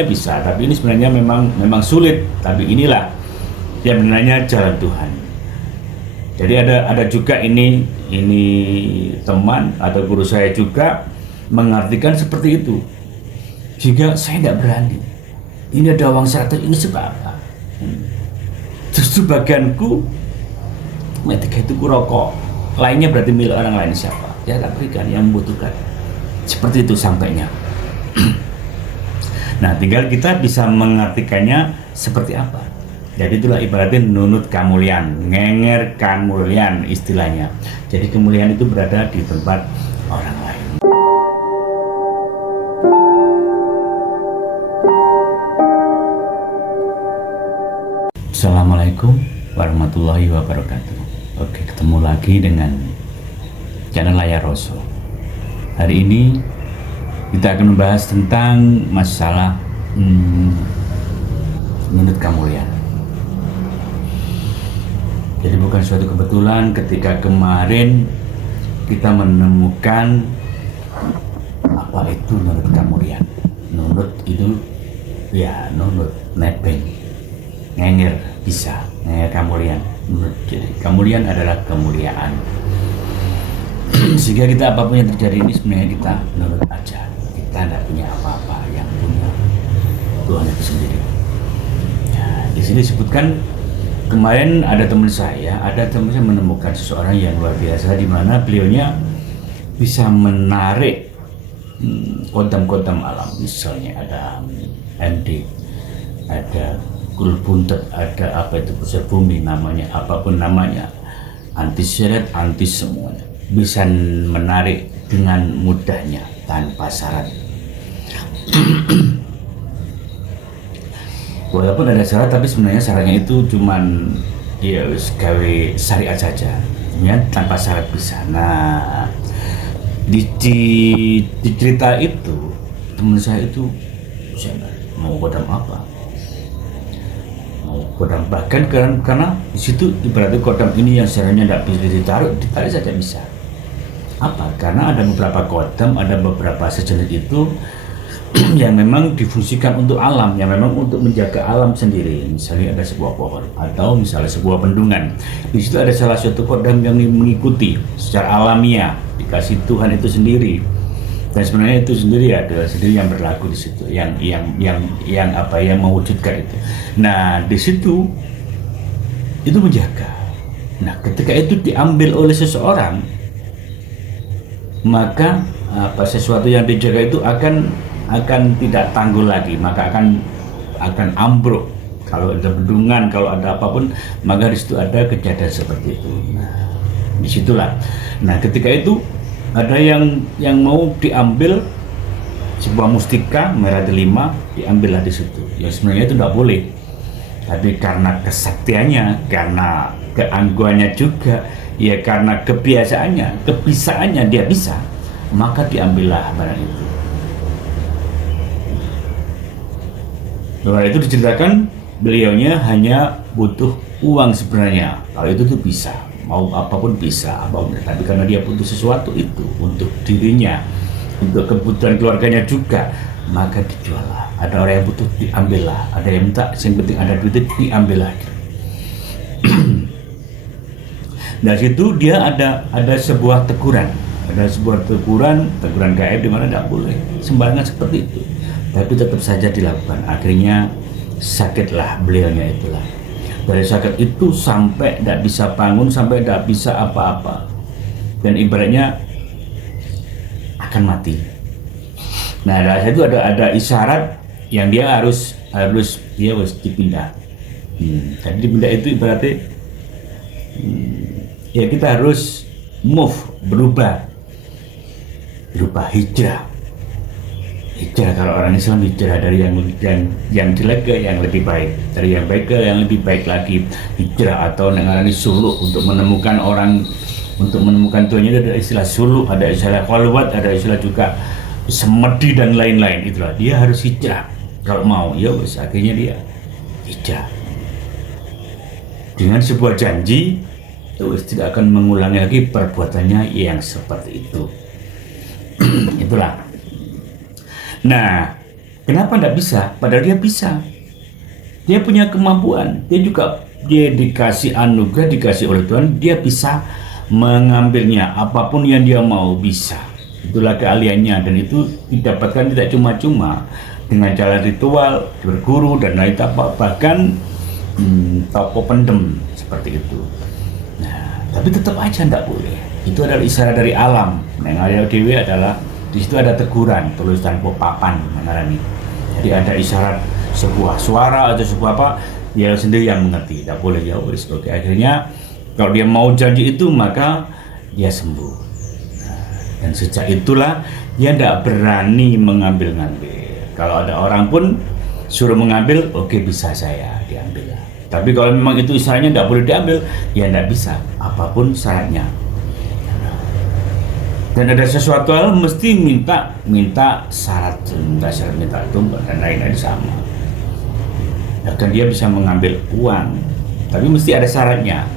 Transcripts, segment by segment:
bisa, tapi ini sebenarnya memang sulit. Tapi inilah yang sebenarnya jalan Tuhan. Jadi ada juga ini teman atau guru saya juga mengartikan seperti itu. Jika saya tidak berani, ini ada uang 100, ini sebab apa? Justru bagianku, ketika itu ku rokok, lainnya berarti milik orang lain siapa? Ya tak berikan yang membutuhkan. Seperti itu sampainya. Nah, tinggal kita bisa mengartikannya seperti apa. Jadi itulah ibaratnya nunut kemuliaan, ngenger kemuliaan istilahnya. Jadi kemuliaan itu berada di tempat orang lain. Assalamualaikum warahmatullahi wabarakatuh. Oke, ketemu lagi dengan channel Layar Rasul. Hari ini kita akan membahas tentang masalah nunut kemuliaan. Jadi bukan suatu kebetulan ketika kemarin kita menemukan apa itu nunut kemuliaan. Nunut itu ya nunut, nebeng, ngenger, bisa, ngenger kemuliaan. Nunut. Jadi kemuliaan adalah kemuliaan. Sehingga kita apapun yang terjadi ini sebenarnya kita nurut aja. Kita tidak punya apa-apa, yang punya Tuhan itu sendiri. Ya, di sini disebutkan kemarin ada teman saya menemukan seseorang yang luar biasa, di mana beliaunya bisa menarik kodam-kodam alam. Misalnya ada MD, ada Gulbuntet, ada apa itu pusat bumi namanya, apapun namanya, anti seret, anti semuanya, bisa menarik dengan mudahnya tanpa syarat. Walaupun ada syarat, tapi sebenarnya syaratnya itu cuman ya gawe syariat saja, ya, tanpa syarat bisa. Nah, di cerita itu teman saya itu mau kodam apa, mau kodam, bahkan karena di situ ibaratnya kodam ini yang syaratnya tidak bisa ditarik saja bisa. Apa? Karena ada beberapa kodam, ada beberapa sejenis itu yang memang difungsikan untuk alam, yang memang untuk menjaga alam sendiri. Misalnya ada sebuah pohon atau misalnya sebuah bendungan. Di situ ada salah satu kodam yang mengikuti secara alamiah, dikasih Tuhan itu sendiri. Dan sebenarnya itu sendiri adalah sendiri yang berlaku di situ, yang mewujudkan itu. Nah, di situ itu menjaga. Nah, ketika itu diambil oleh seseorang, maka sesuatu yang dijaga itu akan tidak tanggul lagi, maka akan ambruk. Kalau ada bendungan, kalau ada apapun, maka di situ ada kejadian seperti itu. Nah, disitulah. Nah, ketika itu ada yang mau diambil sebuah mustika merah delima, diambillah di situ. Ya sebenarnya itu tidak boleh, tapi karena kesaktiannya, karena keangguannya juga, ya karena kebiasaannya, kebisaannya dia bisa, maka diambillah barang itu. Lalu itu diceritakan beliaunya hanya butuh uang sebenarnya. Kalau itu tuh bisa, mau apapun bisa, apapun. Tapi karena dia butuh sesuatu itu untuk dirinya, untuk kebutuhan keluarganya juga, maka dijuallah. Ada orang yang butuh, diambillah. Ada yang minta, yang penting ada duit, diambillah. Dari situ dia ada sebuah teguran, teguran gaib di mana tidak boleh sembarangan seperti itu, tapi tetap saja dilakukan. Akhirnya sakitlah beliaunya itulah. Dari sakit itu sampai tidak bisa bangun, sampai tidak bisa apa-apa, dan ibaratnya akan mati. Nah, dari situ ada isyarat yang dia harus dipindah. Jadi dipindah itu ibaratnya ya kita harus berubah hijrah. Kalau orang Islam hijrah dari yang jelek ke yang lebih baik, dari yang baik ke yang lebih baik lagi. Hijrah atau ngarani suluk, untuk menemukan orang, untuk menemukan Tuhannya. Ada istilah suluk, ada istilah khalwat, ada istilah juga semedi dan lain-lain. Itulah dia harus hijrah kalau mau. Ya wes, akhirnya dia hijrah dengan sebuah janji, terus tidak akan mengulangi lagi perbuatannya yang seperti itu. Itulah. Nah, Kenapa tidak bisa? Padahal dia bisa. Dia punya kemampuan. Dia dikasih anugerah, dikasih oleh Tuhan, dia bisa mengambilnya. Apapun yang dia mau bisa. Itulah keahliannya, dan itu didapatkan tidak cuma-cuma dengan jalan ritual, berguru dan lain apa, bahkan toko pendem seperti itu. Nah, tapi tetap aja tidak boleh. Itu adalah isyarat dari alam. Yang ada dewi adalah di situ ada teguran, tulisan papan mengarani. Jadi ada isyarat sebuah suara atau sebuah apa, dia sendiri yang mengerti. Tidak boleh ya wis. Oke, akhirnya kalau dia mau janji itu maka dia sembuh. Nah, dan sejak itulah dia tidak berani mengambil-ngambil. Kalau ada orang pun suruh mengambil, oke, bisa saya diambil. Tapi kalau memang itu isyaratnya tidak boleh diambil, ya tidak bisa, apapun syaratnya. Dan ada sesuatu hal mesti minta syarat minta tumbal dan lain-lain sama. Bahkan dia bisa mengambil uang, tapi mesti ada syaratnya,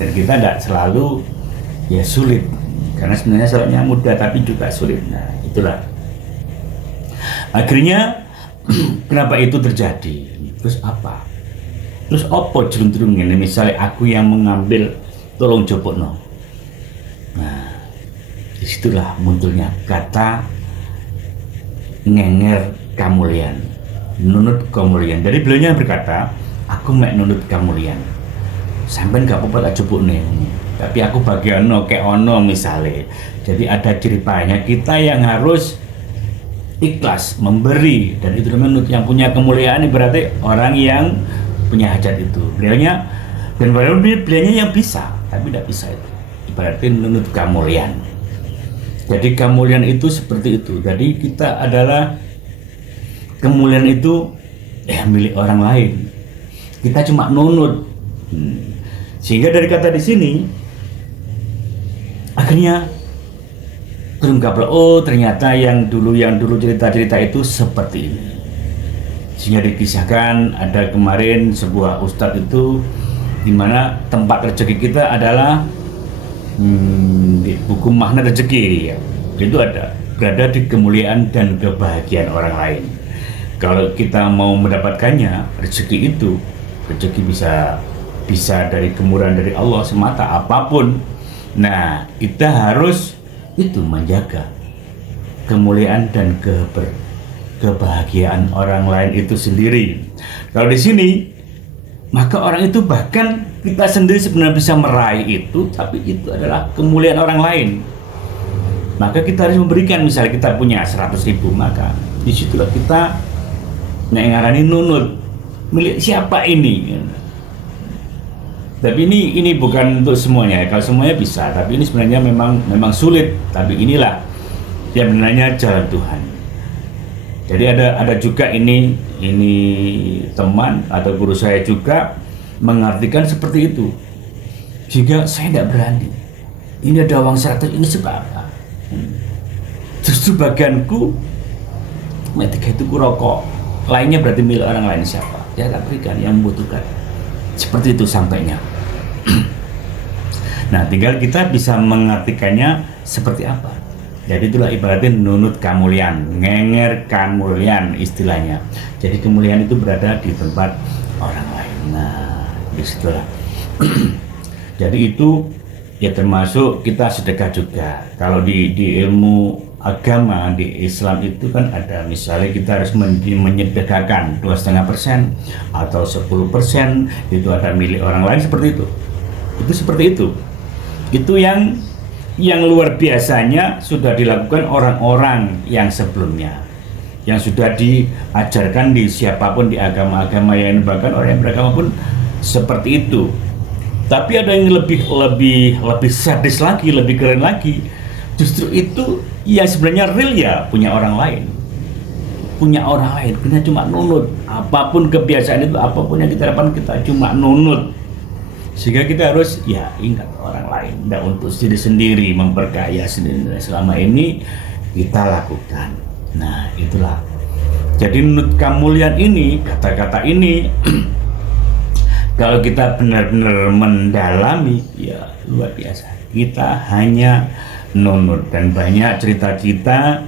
dan kita tidak selalu ya sulit, karena sebenarnya syaratnya mudah tapi juga sulit. Nah, itulah akhirnya kenapa itu terjadi. Terus apa? Terus opo jelung-jelung ini, misalnya aku yang mengambil, tolong jopokno. Nah, disitulah munculnya kata ngenger kamulian, nunut kamulian. Dari beliaunya berkata, aku mek nunut kamulian. Sampai gak apa-apa tak jupuk nih, tapi aku bagian kayak ono misalnya. Jadi ada ceripanya, kita yang harus ikhlas memberi, dan itu namanya nunut. Yang punya kemuliaan ini berarti orang yang punya hajat itu. Beliaunya yang bisa, tapi tidak bisa itu. Berarti menurut kemuliaan. Jadi kemuliaan itu seperti itu. Jadi kita adalah kemuliaan itu milik orang lain. Kita cuma nunut. Sehingga dari kata di sini akhirnya terungkap, oh ternyata yang dulu cerita-cerita itu seperti ini. Sehingga dikisahkan ada kemarin sebuah ustadz itu di mana tempat rezeki kita adalah di buku makna rezeki ya. Itu ada berada di kemuliaan dan kebahagiaan orang lain. Kalau kita mau mendapatkannya, rezeki bisa dari kemurahan dari Allah semata, apapun. Nah, kita harus itu menjaga kemuliaan dan kebahagiaan orang lain itu sendiri. Kalau di sini, maka orang itu bahkan kita sendiri sebenarnya bisa meraih itu, tapi itu adalah kemuliaan orang lain. Maka kita harus memberikan, misalnya kita punya 100.000, maka disitulah kita ngarani nunut milik siapa ini. Tapi ini bukan untuk semuanya. Kalau semuanya bisa, tapi ini sebenarnya memang sulit. Tapi inilah yang benarnya jalan Tuhan. Jadi ada juga ini teman atau guru saya juga mengartikan seperti itu. Jika saya tidak berani, ini ada uang 100, ini sebab apa? Justru bagianku ketika itu rokok, lainnya berarti milik orang lain siapa? Ya tak berikan yang membutuhkan. Seperti itu sampainya. Nah, tinggal kita bisa mengartikannya seperti apa. Jadi itulah ibaratnya nunut kamulian, ngenger kamulian istilahnya. Jadi kemuliaan itu berada di tempat orang lain. Nah, disitulah. Jadi itu ya termasuk kita sedekah juga. Kalau di ilmu agama di Islam itu kan ada, misalnya kita harus menyedekahkan 2,5% atau 10%, itu ada milik orang lain, seperti itu. Itu seperti itu. Itu yang luar biasanya sudah dilakukan orang-orang yang sebelumnya, yang sudah diajarkan di siapapun di agama-agama yang bahkan orang yang beragama pun seperti itu. Tapi ada yang lebih sadis lagi, lebih keren lagi. Justru itu yang sebenarnya real ya punya orang lain. Kita cuma nunut. Apapun kebiasaan itu, apapun yang kita dapatkan, kita cuma nunut. Sehingga kita harus ya ingat orang lain, tidak untuk diri sendiri, memperkaya sendiri. Selama ini kita lakukan. Nah, itulah. Jadi nunut kamulian ini, kata-kata ini kalau kita benar-benar mendalami, ya luar biasa. Kita hanya nunut, dan banyak cerita-cerita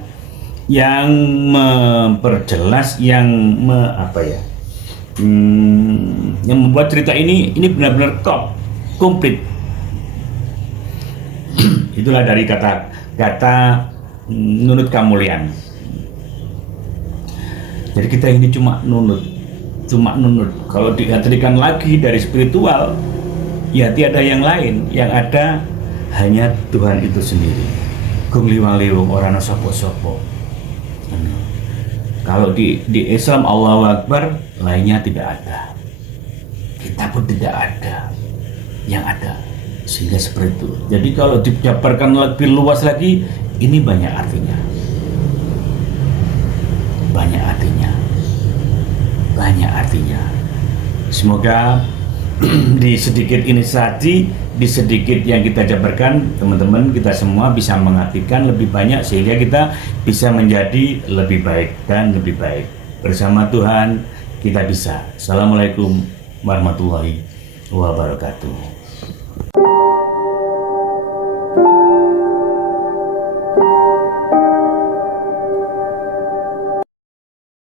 yang memperjelas, yang membuat cerita ini benar-benar top, komplit. Itulah dari kata nunut Kamulian. Jadi kita ini cuma nunut. Kalau diartikan lagi dari spiritual, ya tiada yang lain, yang ada hanya Tuhan itu sendiri. Gung liwang-liwung orang sopo-sopo. Kalau di Islam Allahu Akbar, lainnya tidak ada. Kita pun tidak ada. Yang ada. Sehingga seperti itu. Jadi kalau dijabarkan lebih luas lagi, ini banyak artinya. Banyak artinya. Banyak artinya. Semoga di sedikit inisiasi, di sedikit yang kita jabarkan, teman-teman kita semua bisa mengartikan lebih banyak sehingga kita bisa menjadi lebih baik dan lebih baik. Bersama Tuhan kita bisa. Assalamualaikum warahmatullahi wabarakatuh.